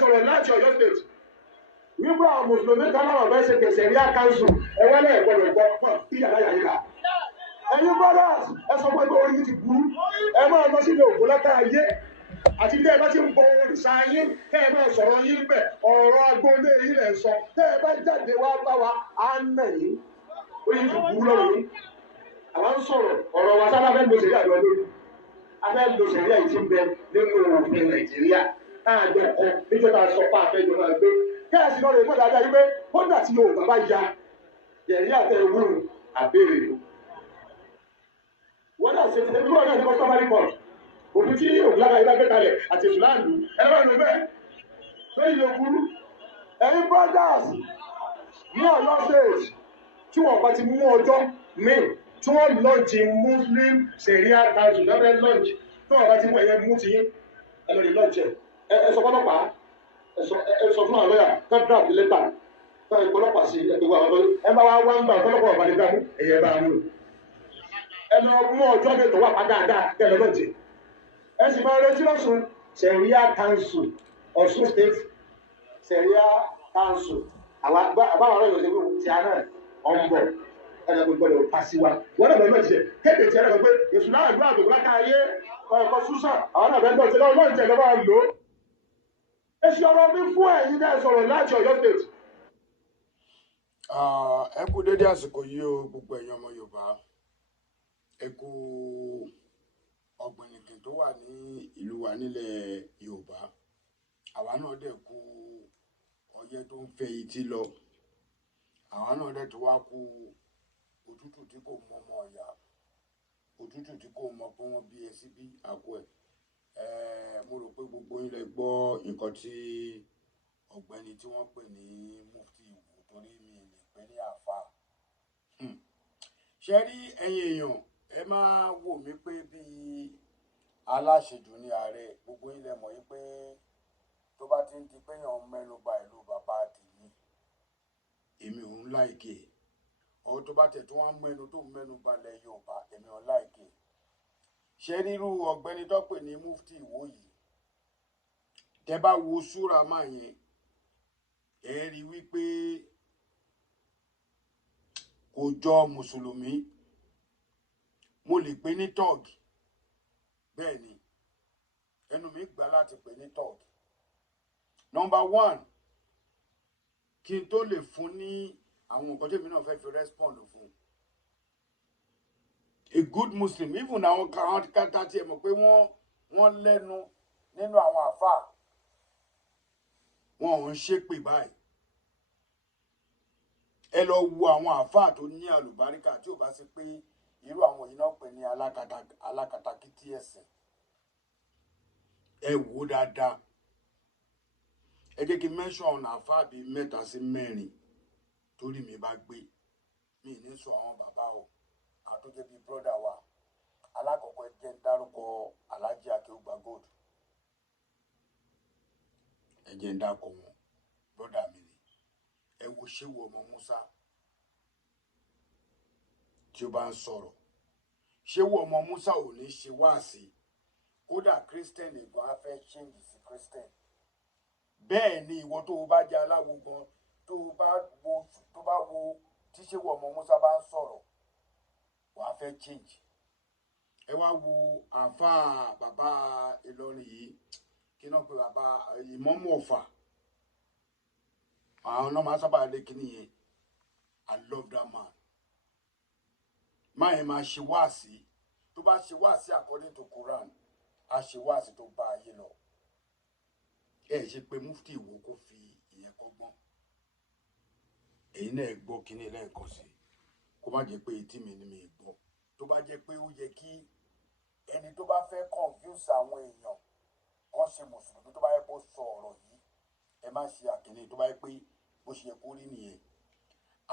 sọ̀rọ̀ láti Ọ̀yọ́ state wípé àwọn mùsùlùmí kan náà fẹ́ ṣe kẹsẹ̀ríà council ẹ̀wọ́n náà gbọ́dọ̀ gbọ́ pọ̀ bí yàrá yàrá yà. ẹ̀yin brothers ẹ sọ pé orí yìí ti burú ẹ máa lọ sílé ògbó látà ayé àti ilé ẹ bá ti ń bọ òrìṣà yín tẹ́ ẹ bá sọ̀rọ̀ yín bẹ̀ ọ̀rọ̀ agboolé yín lẹ̀ sọ tẹ́ ẹ bá jáde wá bá wa á nà yín ó yìí ti burú lọ́wọ́ yín. àwọn ń sọ̀rọ̀ ọ̀rọ̀ wa sábà fẹ́ lo sẹ̀ríà lọ lórí afẹ́ lo sẹ̀ríà yìí ti ń bẹ nínú òfin Nàìjíríà àjọ kan níjọba sọ fún àfẹ́jọ máa gbé kẹ́ẹ̀sì lọ́rọ̀ ìmọ̀ dáadáa yìí pé kódà tí yóò bàbá ya yẹ̀rí àtẹ ìwúrù àbẹ̀rẹ̀ lò. wọ́n náà ṣe ti ẹbí wọ́n náà ní customary court òfin tí ògùnlára ìlà gbé kalẹ̀ àti ìsúláàlú ẹ̀rọ ìlú bẹ́ẹ̀ lóyìn ló burú. ẹ̀yin brothers ní Ọ̀yọ́ state tí wọ́n bá ti mú ọjọ́ míì tí wọ́n lọ́ọ̀jì Muslim Sharia council lọ́rẹ́ lọ́ọ̀jì tí wọ́n bá ti mú ẹ̀yẹ mú ti yín ẹ lọ́ọ̀jì lọ́ọ̀jì ẹ sọ fọ́lọ́pàá ẹ sọ fún àwọn lọ́yà kan draft lẹ́tà fún ìpọlọpàá sí ẹgbẹ́ àwọn ọmọdé ẹ bá wá wá ń gbà ọ̀pọ̀lọpọ̀ ọ̀bàdé dàmú ẹ̀yẹ bá mú ẹ lọ mú ọjọ́ mi tó wà pa dáadáa kẹ lọ lọ́jì ẹ sì máa retí lọ́sùn Sharia council Ọ̀ṣun state Sharia council àbáwọn ọ̀rọ̀ yóò ṣe wí ti àná ọ̀nbọ̀ ẹ̀rọ gbọ́dọ̀ pàṣíwá wọ́n náà lọ́ọ́ tiẹ̀ kéde tiẹ̀ rẹ̀ pé èṣù náà àdúrà tó lákà ayé ọ̀ẹ̀kọ́ súsà àwọn náà fẹ́ gbọ́ sí lọ́wọ́ ìtẹ̀ lọ́wọ́ lò ó. èsì ọ̀rọ̀ mi fún ẹ̀yin náà sọ̀rọ̀ láti Ọ̀yọ́ state. ẹ kú dédé àsìkò yìí o gbogbo ẹ̀yin ọmọ Yorùbá ẹ kú ọ̀gbìnìkìn tó wà ní ìlú wa nílẹ̀ Yorùbá àwa náà dẹ̀ kú ọyẹ́ tó ń fẹ́ etí lọ àwa náà dẹ̀ tó wá kú òtútù tí kò mọ ọmọ ọ̀yà òtútù tí kò mọ pé wọ́n bí ẹ síbí àkó ẹ̀ mo rò pé gbogbo yín lè gbọ́ nǹkan tí ọ̀gbẹ́ni tí wọ́n pè ní Mufti Ìwò torí mi lè pè ní àfa ṣe rí ẹ̀yin èèyàn ẹ máa wò mí pé bíi aláṣejù ní ààrẹ gbogbo yín lè mọ̀ yí pé tó bá ti ń di pé èèyàn mẹ́nu bà ìlú bàbá tèmi èmi ò ń láìkè ọ̀hún tó bá tẹ̀ tó wọ́n mẹ́nu tó mẹ́nu balẹ̀ Yorùbá èmi ò ń láìkè ṣe rírú ọ̀gbẹ́ni tó pè ní Mufti Ìwò yìí tẹ́ bá wo súra máa yẹn ẹ rí wípé kò jọ mùsùlùmí mo lè pè ní tọ́ọ̀gì bẹ́ẹ̀ ni ẹnu mi gbà láti pè ní tọ́ọ̀gì. Number one kí n tó lè fún ní àwọn nǹkan tèmi náà fẹ́ fi respond fún a good Muslim even àwọn kàtà tí ẹ mọ̀ pé wọ́n lẹ́nu nínú àwọn àfáà wọn ò ń ṣépè báyìí ẹ lọ wo àwọn àfáà tó ní àlùbáríkà tí ò bá sí pé irú àwọn yìí náà pè ní alákatakítí ẹ̀sìn ẹ wò dáadáa ẹ jẹ́ kí n mention àfáà bíi 3 sí 4 torí mi bá gbé mi ní sọ àwọn bàbá o àtúnjẹ bíi brọ́dà wa alákọ̀ọ́kọ́ ẹ jẹ́ ń dárúkọ Alhaji Akeugba Gold ẹ jẹ́ ń dákọ̀ wọn brọ́dà mi ni ẹ wo Ṣéwù ọmọ Musa tí ó bá ń sọ̀rọ̀ Ṣéwù ọmọ Musa ò ní ṣe wáàsí kódà Christian ìgbọ́n á fẹ́ change sí Christian bẹ́ẹ̀ ni ìwọ tó o bá jẹ́ aláwo gan tó bá wo tí Ṣéwù ọmọ Musa bá ń sọ̀rọ̀ wàá fẹ́ change ẹ wá wo àáfàá bàbá Ìlọrin yìí kí náà pé bàbá Ìmámù Ọ̀fà àwọn náà máa sábà lé kíní yẹn I love that man máa yẹn máa ṣe wáàsí tó bá ṣe wáàsí according to Quran a ṣe wáàsí tó bá ayé lọ ẹ ṣe pé Mufti Ìwò kó fi ìyẹn kọ́gbọ́n èyí náà gbọ́ kíní lẹ́ẹ̀kan sí kó má jẹ́ pé etí mi ni mi gbọ́ tó bá jẹ́ pé ó yẹ kí ẹni tó bá fẹ́ confuse àwọn èèyàn kan ṣe mùsùlùmí tó bá yẹ kó sọ ọ̀rọ̀ yìí ẹ má ṣe àkíní tó bá yẹ pé bó ṣe yẹ kó rí nìyẹn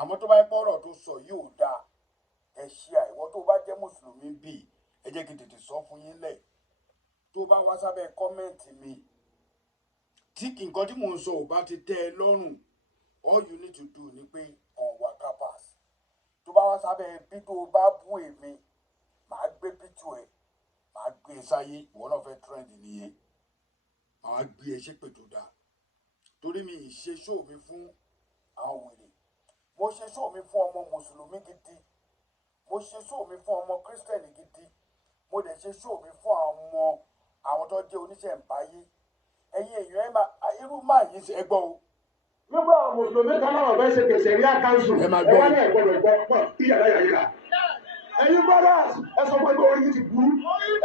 àmọ́ tó bá yẹ pé ọ̀rọ̀ tó sọ yìí ò dáa ẹ ṣe àìwọ́ tó bá jẹ́ mùsùlùmí bíi ẹ jẹ́ kí n tètè sọ fún yín lẹ̀ tó bá wá sábẹ́ kọ́mẹ́ǹtì mi tí nǹkan tí mò ń sọ ò bá ti tẹ́ ẹ lọ́rùn all you need to do ni pé on waka pass tó bá wá sábẹ́ bí tó bá bú èmi màá gbé pítù ẹ màá gbé e sáyé ìwọ náà fẹ́ trend nìyẹn màá gbé e ṣépè tó dáa torí mi ì ṣe ṣó mi fún àwọn wèrè. Mo ṣe ṣó mi fún ọmọ mùsùlùmí gidi, mo ṣe ṣó mi fún ọmọ kírísítẹ̀nì gidi, mo dẹ̀ ṣe ṣó mi fún àwọn tó jẹ́ oníṣẹ́ ìbáyé. Ẹ̀yin èèyàn ẹ máa irú máa yìí ṣe ẹgbọ́ o. nígbà mùsùlùmí kan náà fẹ́ ṣe kèsè rí àkáǹsù Ẹ máa ẹ gbọ́ wá o. ní ẹ̀gbọ́dọ̀ gbọ́ pọ̀ kí yàrá yàrá yìí. Ẹ̀yin brothers ẹ sọ pé orí yìí ti burú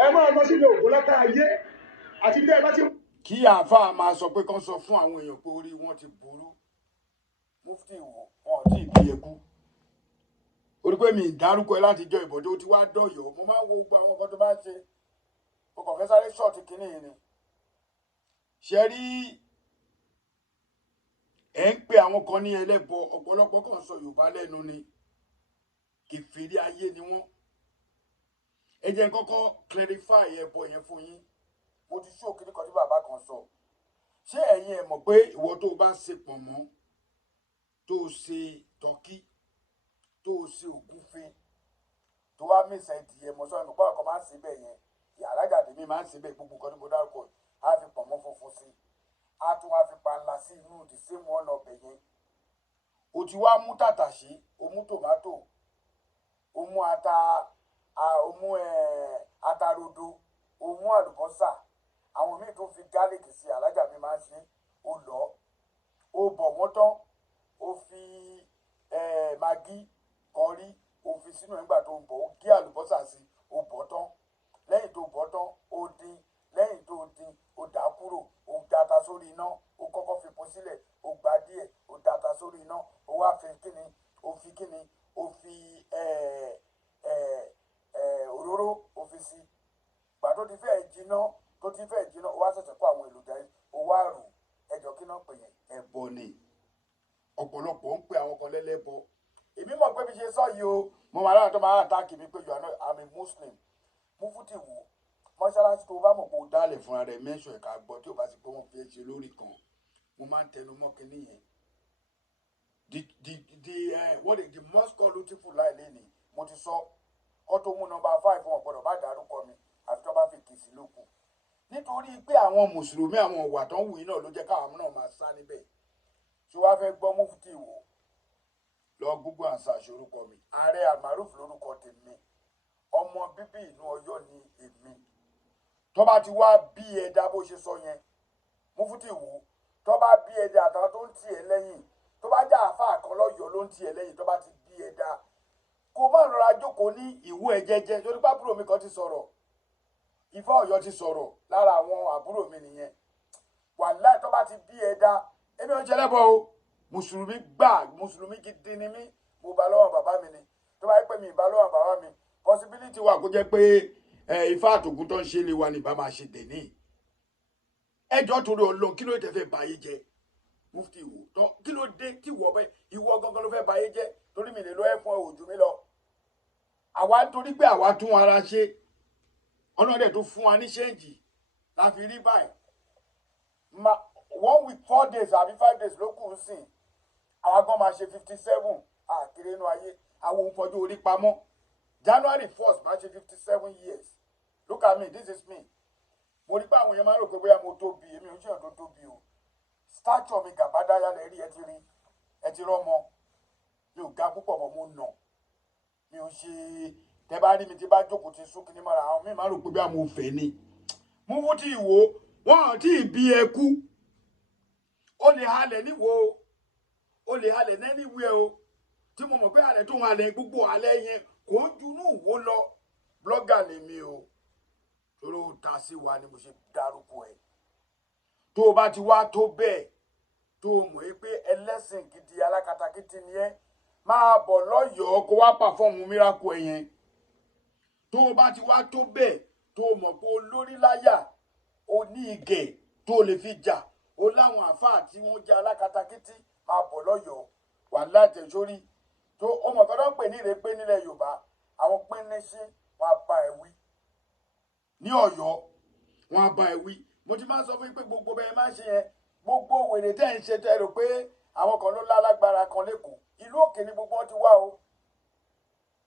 ẹ máa lọ sílé ògbó látà ayé àti ilé ẹ bá ti. Kí àáfàá máa sọ pé kán sọ fún àwọn èèyàn pé orí wọn ti burú. Mufti wò wọn ò tí ì bí ẹkú. Orí pé mi ì dárúkọ ẹ láti jọ ìbọ̀dé ó ti wá dọ̀yọ̀. Mo máa ń wo gbogbo àwọn nǹkan tó bá ń ṣe. Mo kàn fẹ́ sáré ṣọ́ọ̀tì kínní yìí ni. Ṣé rí ẹ̀ ń pe àwọn kan ní ẹlẹ́bọ, ọ̀pọ̀lọpọ̀ kan sọ Yorùbá lẹ́nu ni. Kèfèrí ayé ni wọ́n. Ẹ jẹ́ n kọ́kọ́ clarify ẹbọ yẹn fún yín. Mo ti ṣó kíní kan tí bàbá kan sọ. Ṣé ẹ̀yin ẹ̀ mọ̀ pé ìwọ tó bá ṣe pọ̀nmọ́, tó ṣe tọ́kí, tó ṣe ògúnfe, tó wá mísà ìdìyẹ mọ́ sọ́nà pọ̀ ọkọ̀ máa ń ṣe bẹ́ẹ̀ yẹn. Ìyàlájà tèmi máa ń ṣe bẹ́ẹ̀ gbogbo nǹkan tí mo dárúkọ yìí. Á fi pọ̀nmọ́ funfun sí i. Á tún wá fi panla sí inú the same one ọbẹ̀ yẹn. O ti wá mú tàtàṣé, o mú tòmátò, o mú ata rodo, o mú àlùbọ́sà. Àwọn míì tó fi gálíìkì sí alájà mi máa ń ṣe. O lọ̀, o bọ̀ wọ́n tán, o fi magí kọrí, o fi sínú ẹ̀gbà tó ń bọ̀, o gé àlùbọ́sà sí, o bọ̀ tán. Lẹ́yìn tó bọ̀ tán, o dín. Lẹ́yìn tó dín, o dà kúrò, o data sórí iná, o kọ́kọ́ fi epo sílẹ̀, o gbá díẹ̀, o data sórí iná, o wá fi kíni, o fi òróró, o fi sí. Gbà tó ti fẹ́ jiná, o wá ṣẹ̀ṣẹ̀ kó àwọn èròjà yìí, o wá rò ẹjọ́ kí náà pè yẹn. Ẹbọ ni. Ọ̀pọ̀lọpọ̀ ń pe àwọn kan lẹ́lẹ́bọ. Èmi mọ̀ pé bí ṣe sọ yìí o, mo máa lára tó máa àtàkì mi pé I'm a Muslim. Mufti wò mọ́ṣáláṣí tó bá mọ̀ pé o dálẹ̀ fúnra rẹ̀ mẹ́sàn ẹ̀ka gbọ́ tí o bá sì pé wọ́n fi ṣe lórí kan. Mo máa ń tẹnu mọ́ kinní yẹn. The most colorful lie lẹ́ni mo ti sọ kọ́ tó mú nọ́mbà 5 wọn gbọ́dọ̀ bá dárúkọ mi àfi tó bá fi kìsì lókun. Nítorí pé àwọn mùsùlùmí àwọn ọ̀wà tó ń wù yín náà ló jẹ́ káwọn náà máa sá níbẹ̀. Tí wàá fẹ́ gbọ́ Mufti wò lọ gbogbo àṣà àṣorúkọ mi. Ààrẹ Almaroof lórúkọ tèmi. Ọmọ bíbí inú Ọ̀yọ́ ni èmi. Tó bá ti wá bí ẹ̀dá bó ṣe sọ yẹn, Mufti wò tó bá bí ẹ̀dá àtàwọn tó ń tì ẹ́ lẹ́yìn, tó bá jẹ́ àáfàá kan lọ́yọ̀ọ́ ló ń tì ẹ́ lẹ́yìn, tó bá ti bí ẹ̀dá kó má rọra jókòó ní ìwú ẹ̀ jẹ́jẹ́. Torí pé àbúrò mi kan ti sọ̀rọ̀, Ifá Ọ̀yọ́ ti sọ̀rọ̀ lára àwọn àbúrò mi nìyẹn. Wàláhì tó bá ti bí ẹ̀dá, èmi ò jẹ́lẹ́bọ o. Mùsùlùmí gbà, mùsùlùmí gidi ni mí. Mo bá lọ́wọ́ bàbá mi ni. Tó bá yẹ pé mi ì bá lọ́wọ́ bàbá mi, possibility wà kó jẹ́ pé Ifá àtògùn tó ń ṣe lè wà ní bá máa ṣe tẹ̀ní. Ẹjọ́ torí Ọlọ́run kí ló tẹ́ fẹ́ báyé jẹ́? Mufti wò tán kí ló dé tí ìwọ gangan ló fẹ́ báyé jẹ́? Torí mi lè lọ ẹ̀ fún òjò mi lọ. Àwa torí pé àwa tún ara ṣe, ọlọ́dẹ tó fún wa ní ṣẹ́ǹjì la fi rí báyìí. 1 week 4 days àbí 5 days ló kù sí. Àwa gan máa ṣe 57 àkèrè inú ayé. Àwọn òun fọjú orí pamọ́. January 1st máa ṣe 57 years. Look at me, this is me. Mo rí pé àwọn èèyàn máa rò pé bóyá mo tóbi, èmi ò ń ṣèyàn tó tóbi o. Stature mi gàbádáyà lè rí ẹ ti rọ́mọ. Mi ò ga púpọ̀ mọ́ mo nà. Mi ò ṣe tẹ́ bá rí mi tí bá jókòó ti sún kíní mọ́ra àwọn míì máa rò pé bí àwọn òfẹ́ ni. Mufti wò wọ́n tí ì bí ẹkú. O lè halẹ̀ níwò o lè halẹ̀ anywhere o. Tí mo mọ̀ pé halẹ̀ tó ń halẹ̀ gbogbo halẹ̀ yẹn kò ń junú wo lọ. Blogger ni mi o. Torí ó ta sí wa ni mo ṣe dárúkọ ẹ̀. Tó o bá ti wá tó bẹ́ẹ̀ tó o mọ̀ pé ẹlẹ́sìn gidi alákatakítí ni ẹ́ máa bọ̀ lọ́yọ̀ọ́ kó wá pàfọ́ọ̀mù miracle ẹ̀ yẹn. Tó o bá ti wá tó bẹ́ẹ̀ tó o mọ̀ pé olórí láyà o ní igẹ̀ tó o lè fi jà o láwọn àfáà tí wọ́n jẹ́ alákatakítí máa bọ̀ lọ́yọ̀ọ́ wà láti sórí tó o mọ̀ tọ́lọ́ pè ní ìrẹ́pẹ́ nílẹ̀ Yorùbá àwọn pínínsí wọn á bá ẹ wí. Ní Ọ̀yọ́ wọn á bá ẹ wí. Mo ti máa ń sọ fún yín pé gbogbo bẹ́ẹ̀ máa ń ṣe yẹn gbogbo wèrè tẹ́ ń ṣe tẹ́ rò pé àwọn kan ló lálágbára kan lẹ́kọ̀ọ́. Ìlú òkè ni gbogbo wọn ti wá o.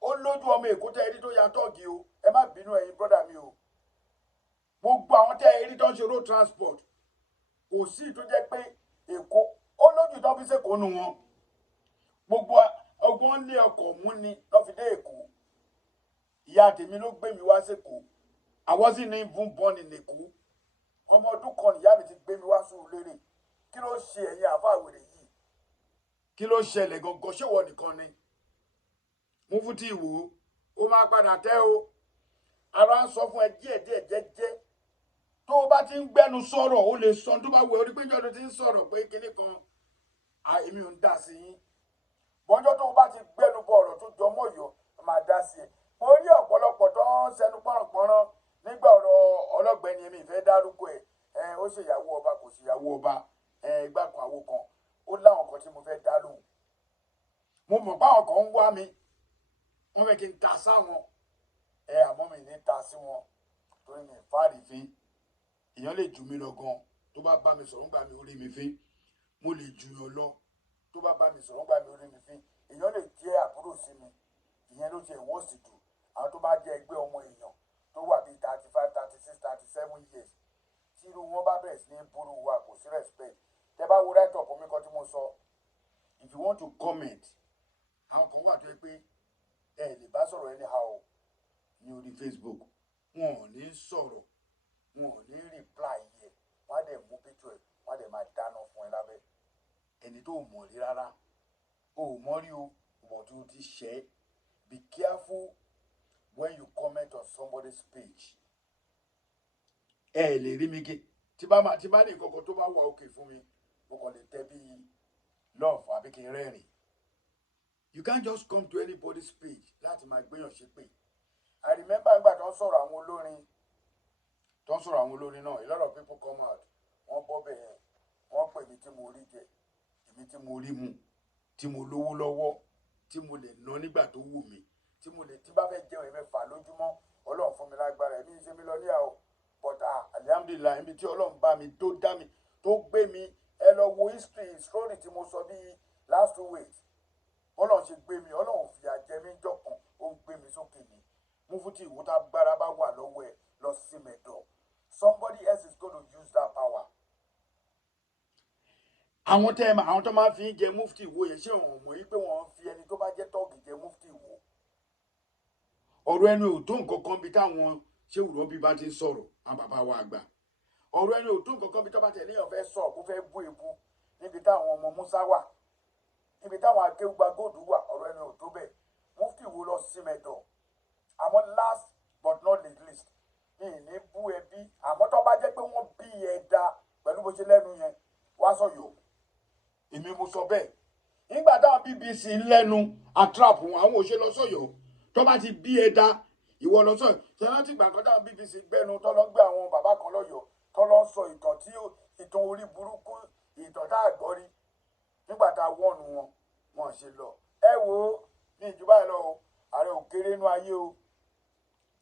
Ó lójú ọmọ Èkó tẹ́ ẹrí tó ya tọ́ọ̀gì o. Ẹ má bínú ẹ̀yin brọ́dà mi o. Gbogbo àwọn tẹ́ ẹrí tó ń ṣe road transport kò sí tó jẹ́ pé Èkó ó lójú tó fi ṣèkó nu wọn gbogbo ọgbọ́n lé ọkọ̀ mú ni lọ́ fi dé Èkó. Ìyá tèmi ló gbé mi wá sẹ́kọ̀ọ́. I wasn't even born in Èkó. Ọmọ ọdún kan ìyá mi ti gbé mi wá Surulere. Kí ló ṣe ẹ̀yin àfáàwèrè yìí? Kí ló ṣẹlẹ̀ gangan? Ṣé wọ́n nìkan ni? Mufti Ìwò ó máa padà tẹ́ o. Ara ń sọ fún ẹ díẹ̀díẹ̀ jẹ́jẹ́. Tó o bá ti ń gbẹ́nu sọ̀rọ̀ ó lè sọ tó bá wẹ̀ orí péjọ tó ti ń sọ̀rọ̀ pé kíní kan èmi ò ń dá sí yín. Bọ́jọ́ tó o bá ti gbẹ́nu bọ ọ̀rọ̀ tó jọ mọ́ yọ máa dá sí ẹ. Mo rí ọ̀pọ̀lọpọ̀ tó ń sẹnu pọ̀nrọ̀pọ̀nrán nígbà ọ̀rọ̀ ọlọ́gbẹ́ni mi ìfẹ́ dárúkọ ẹ̀ ó ṣèyàwó ọba kò ṣèyàwó ọba ìgbà kan àwo kan ó láwọn kan tí mo fẹ́ dá lóhùn. Mo mọ̀ báwọn kan ń wá mi wọ́n fẹ́ kí n ta sáwọn àmọ́ mi ní ta sí wọn torí mi fàrífín. Èèyàn lè jù mí lọ gan tó bá bá mi sọ̀rọ̀ ń gbà mí orí mi fín. Mo lè jù yàn lọ tó bá bá mi sọ̀rọ̀ ń gbà mí orí mi fín. Èèyàn lè jẹ́ àbúrò sí mi ìyẹn ló ti ẹ̀wọ́ sì dù. Àwọn tó bá jẹ́ ẹgbẹ́ ọmọ èèyàn tó wà bíi 35, 36, 37 years tí irú wọn bá bẹ̀rẹ̀ sí ní burú wa kò sí respect. Tẹ bá wo right up omi kan tí mo sọ. If you want to comment àwọn kan wà tó yẹ pé ẹ lè bá sọ̀rọ̀ anyhow ní orí Facebook. Wọn ò ní sọ̀rọ̀ wọn ò ní reply yẹ wọ́n á dẹ̀ mú picture ẹ̀ wọ́n á dẹ̀ máa dáná fún ẹ lábẹ́. Ẹni tó mọ̀ rí rárá o ò mọ̀ rí o ìwọ̀n tó ti ṣẹ́. Be careful when you comment on somebody's page. Ẹ lè rí mi ké tí bá ní kankan tó bá wà òkè fún mi mo kàn lè tẹ bí love àbí kí n rẹ́rìn. You can't just come to anybody's page láti máa gbéyàn ṣépè. I remember nígbà tó ń sọ̀rọ̀ àwọn olórin náà a lot of people come out wọ́n bọ́ bẹ̀yẹn wọ́n pè mí tí mo rí jẹ èmi tí mo rí mu tí mo lówó lọ́wọ́ tí mo lè ná nígbà tó wù mí tí bá fẹ́ jẹun ẹ̀mẹ́fà lójúmọ́ Ọlọ́run fún mi lágbára ẹ̀mí ṣe mí lọ ní àwọ̀ but alhamdulillah ibi tí Ọlọ́run bá mi tó dá mi tó gbé mi ẹ lọ wo history story tí mo sọ bí last 2 weeks Ọlọ́run ṣe gbé mi Ọlọ́run fìyà jẹ mí jọ̀kan ó gbé mi sókè ni. Mufti Ìwò tá gbára bá wà lọ́wọ́ ẹ lọ sí mẹ́dọ̀. Somebody else is going to use that power. Àwọn tó máa fi ń jẹ Mufti Ìwò yẹn ṣé wọn mọ̀ yí pé wọ́n fi ẹni tó bá jẹ́ tọ́ọ̀gì jẹ Mufti Ìwò. Ọ̀rọ̀ ẹnu ò tó nǹkan kan bí táwọn ṣé wùrọ̀ bí bá ti ń sọ̀rọ̀ àwọn bàbá wa àgbà. Ọ̀rọ̀ ẹnu ò tó nǹkan kan bí tó bá tẹ̀lé èèyàn fẹ́ sọ̀ kó fẹ́ bú ebu níbi táwọn ọmọ Musa wà níbi táwọn akéwùgbà góòdù wà ọ̀rọ̀ ẹnu ò tó bẹ́ẹ̀. Mufti Ìwò lọ sí mẹ́dọ̀. Àmọ́ last but not least mi ní bú ẹbí àmọ́ tó bá jẹ́ pé wọ́n bí ẹ̀dá pẹ̀lú bó ṣe lẹ́nu yẹn wá sọ̀yọ̀ èmi mo sọ bẹ́ẹ̀. Nígbà táwọn BBC lẹ́nu atrap wọn àwọn òṣè lọ sọ̀yọ̀ tó bá ti bí ẹ̀dá ìwọ lọ sọ̀yọ̀ ṣe láti ìgbà kan táwọn BBC gbẹ́nu tó lọ gbé àwọn bàbá kan lọ́yọ̀ tó lọ sọ ìtàn orí burúkú ìtàn tá a gbọ́ rí nígbà tá a wọ́nu wọn ṣe lọ. Ẹ wo ní ìjùbá ẹ lọ o ààrẹ ò kéré nú ayé o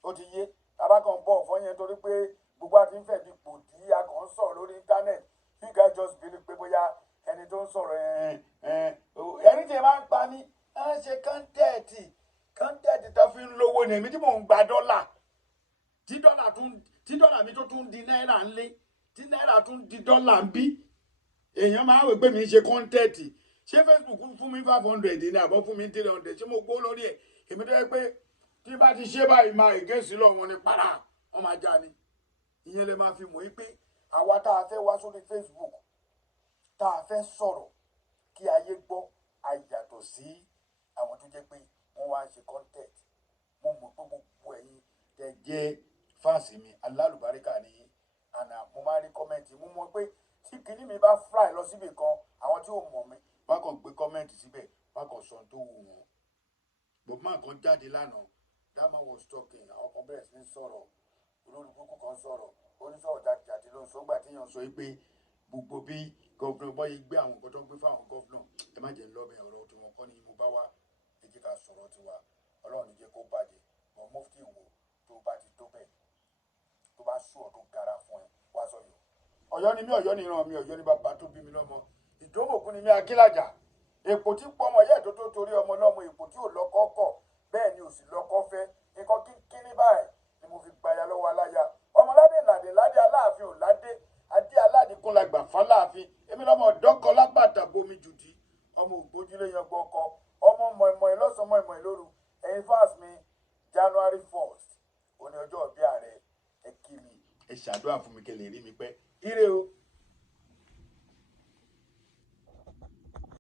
ó ti yé bàbá kan bọ̀ fọ́ yẹn torí pé gbogbo àti ń fẹ̀bi pò tí a kàn ń sọ̀rọ̀ lórí íńtánẹ́ẹ̀tì you guys just believe pé bóyá ẹni tó ń sọ̀rọ̀ ẹni tí ẹ máa ń pa mí ẹ ṣe kọ́ńtẹ́ẹ̀tì tó fi ń lówó ni èmi tí mò ń gba dọ́là tí dọ́là mi tó tún di náírà ń lé tí náírà tún di dọ́là ń bí èèyàn máa wò pé mi ń ṣe kọ́ńtẹ́ẹ̀tì ṣé Facebook fún mi 500 ní àbọ̀ fún mi 300 ṣé mo gbó lórí ẹ̀ èmi tó yẹ pé tí bá ti ṣe báyìí máa ìgéṣì lọ wọn ni para wọn máa já ni. Ìyẹn lè máa fi mọ̀ yí pé àwa tá a fẹ́ wá sórí Facebook tá a fẹ́ sọ̀rọ̀ kí ayé gbọ́ àyàtọ̀ sí àwọn tó jẹ́ pé wọ́n wá ń ṣe content. Mo mọ̀ pé gbogbo ẹ̀yin tẹ́ jẹ́ fáǹsì mi alálùbáríkà ni àná mo máa rí kọ́mẹ́ǹtì mo mọ̀ pé tí kinní mi bá fly lọ síbì kan àwọn tí ò mọ̀ mi wọ́n kàn gbé kọ́mẹ́ǹtì síbẹ̀ wọ́n kàn sọ tó wù wọ́n. Bọ̀bọ́ máa kan jáde lánàá that man was talking àwọn kan bẹ̀rẹ̀ sí ní sọ̀rọ̀ olórí burúkú kan sọ̀rọ̀ oníṣòwò jàdìjàdì ló ń sọ gbà tí yàn sọ pé gbogbo bí gọ́vnà bọ́ yìí gbé àwọn nǹkan tó ń gbé fáwọn gọ́vnà ẹ má jẹ́ ńlọ́bẹ̀ ọ̀rọ̀ tí wọ́n kọ́ ni mo bá wá ẹ jẹ́ ká sọ̀rọ̀ tiwa Ọlọ́run ní jẹ́ kó bàjẹ́ bọ̀ Mufti Ìwò tó bá ti tó bẹ̀ tó bá sùn ọdún gara fún ẹ wá sọ̀yọ̀. Ọ̀yọ́ ni mí Ọ̀yọ́ ni ìran mi Ọ̀yọ́ ni bàbá tó bí mi lọ́mọ Ìdómòkun ni mí Akílàjà èpò tí pọ̀ ọmọ yẹ́ tó torí ọmọ lọ́mọ èpò tí ò lọ́kọ́ kọ̀ bẹ́ẹ̀ ni ò sì lọ́kọ́ fẹ́ nǹkan kíní báyìí ni mo fi gbaya lọ́wọ́ aláya ọmọládé ládé Aláàfin ò ládé adé aládìkún la gbà fáláàfin èmi mi lọ́mọ ọ̀dọ́kọ lápàtà bomi jùdí ọmọ ògbójúlé yan gbọ́kọ ọmọ mọ̀ọ́mọ̀ lọ́sàn mọ̀ọ́mọ̀ lóru ẹ̀yin fast mi January 1st òní ọjọ́ ìbí ààrẹ ẹ kí mi ẹ ṣàdúrà fún mi kẹ́ lè rí mi pẹ́ ire o.